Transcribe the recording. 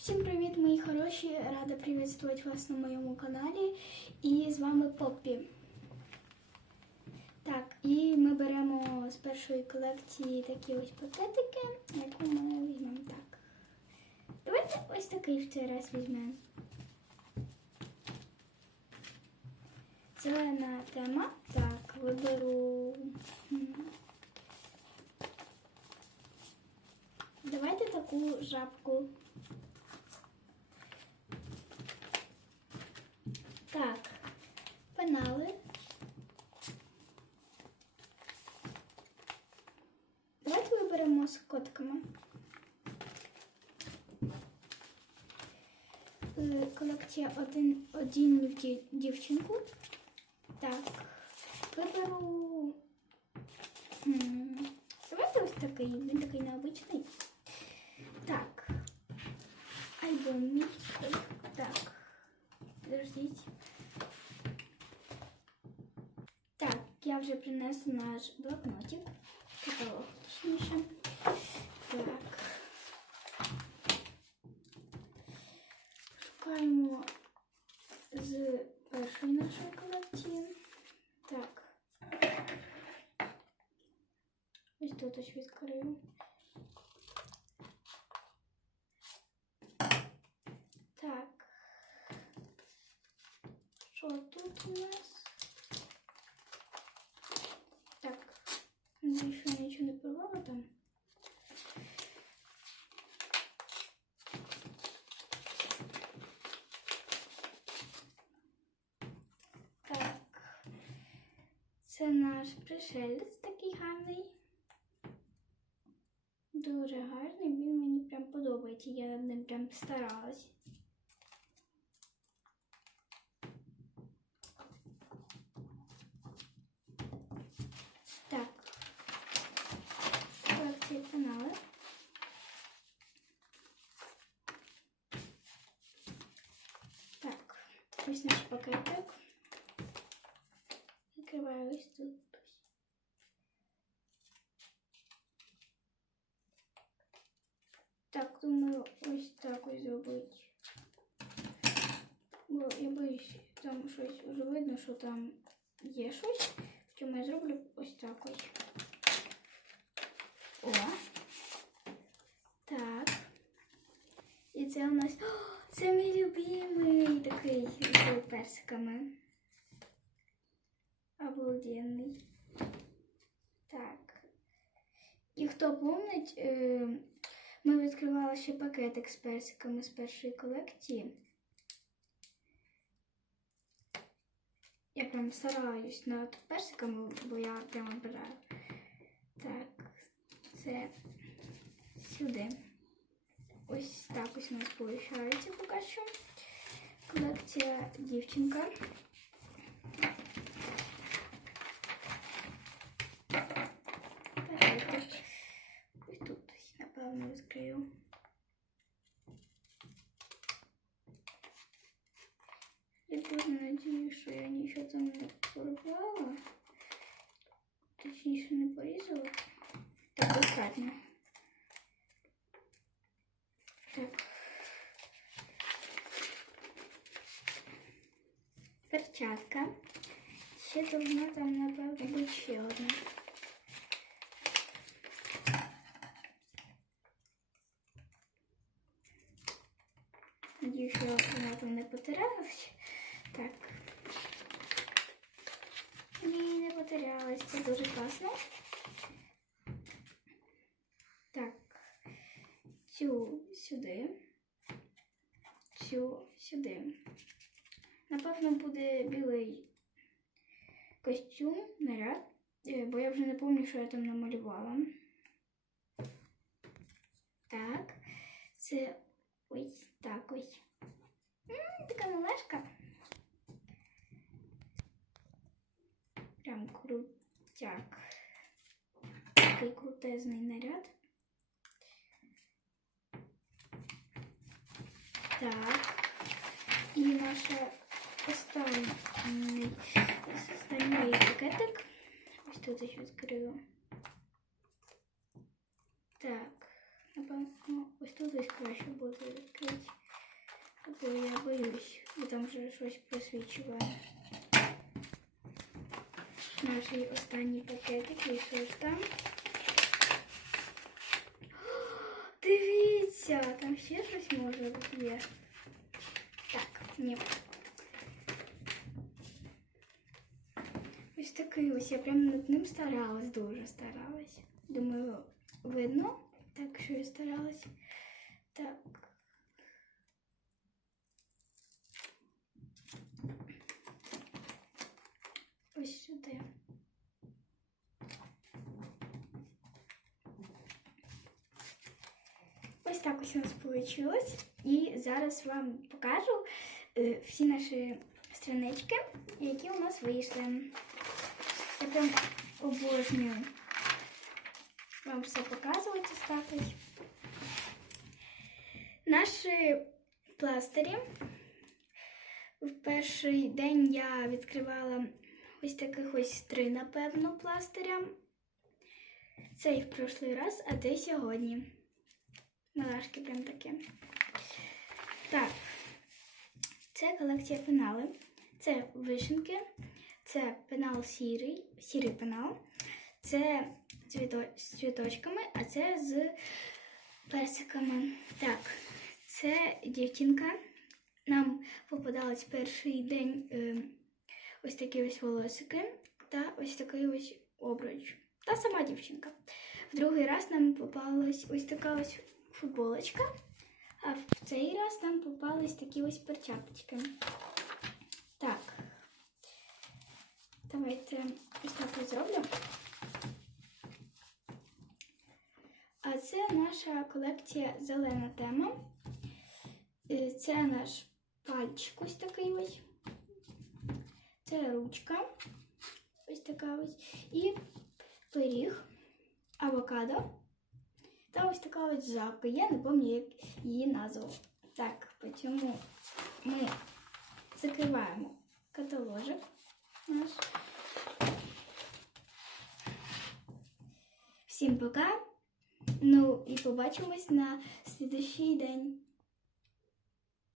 Всім привіт, мої хороші! Рада привітати вас на моєму каналі. І з вами Поппі. Так, і ми беремо з першої колекції такі ось пакетики, яку ми візьмемо так. Давайте ось такий в цей раз візьмемо. Зелена тема. Так, виберу. Давайте таку жабку. Так, пенали. Давайте виберемо з котками. Е, Колекція один, один дівчинку. Так, виберу. Давайте ось такий, він такий необичний. Так. Альбом. Так. Подождіть. я вже принесла наш блокнотик. Каталог, точніше. Так. Шукаємо з першої нашої колекції. Так. Ось тут ось відкрию. Так. Що тут у нас? Пришелець такий гарний. Дуже гарний, він мені прям подобається. Я над ним прям старалась. Так. Колекція канали. Так, ось наш пакетик. Закриваю ось тут. Так, думаю, ось так ось зробити. Бо я боюсь, там щось вже видно, що там є щось. Тому я зроблю ось так ось. О. Так. І це у нас. О, це мій любимий такий з персиками. Обалденний. Так. І хто помнить, е, ми відкривали ще пакетик з персиками з першої колекції. Я прям стараюсь над персиками, бо я прямо обираю. Так, це сюди. Ось так ось у нас виходить поки що. Колекція дівчинка. Ось тут напевно, відкрию. Я дуже надію, що я нічого там не порвала. Точніше не порізала. Так, достатньо. Так. Перчатка. Ще должна там, напевно, бути ще одна. Надіюсь, що вона там не потерялась. Так. Ні, не потерялась. Це дуже класно. Так. Цю сюди. Цю сюди. Напевно, буде білий костюм, наряд, е, бо я вже не пам'ятаю, що я там намалювала. Так. Це ось так ось. М, така малешка. Прям крутяк. Такий крутезний наряд. Так. І наша останній, останній пакетик. Ось тут ось відкрию. Так, напевно, ось ось тут ось краще буде відкрити. Бо я боюсь, бо там вже щось просвічуває. Наш останній пакетик, і що ж там? Там ще щось може є. Так, ні. Ось такий ось, я прям над ним старалась, дуже старалась. Думаю, видно, так що я старалась. Так. Ось так ось у нас вийшло. І зараз вам покажу е, всі наші странички, які у нас вийшли. Я прям обожнюю вам все показувати, ставити. Наші пластирі. В перший день я відкривала ось таких ось три, напевно, пластиря. Цей в прошлий раз, а цей сьогодні. Малашки прям такі. Так, це колекція пенали. Це вишенки, це пенал сірий, сірий пенал, це з цвіточками, а це з персиками. Так, це дівчинка. Нам попадались перший день е, ось такі ось волосики та ось такий ось обруч. Та сама дівчинка. В другий раз нам попалась ось така ось футболочка, а в цей раз нам попались такі ось перчаточки. Так. Давайте ось так зроблю. А це наша колекція зелена тема. Е, Це наш пальчик ось такий ось. Це ручка. Ось така ось. І пиріг, авокадо. Та ось така ось жабка. Я не пам'ятаю, як її назву. Так, тому ми закриваємо каталожик наш. Всім пока. Ну і побачимось на слідущий день.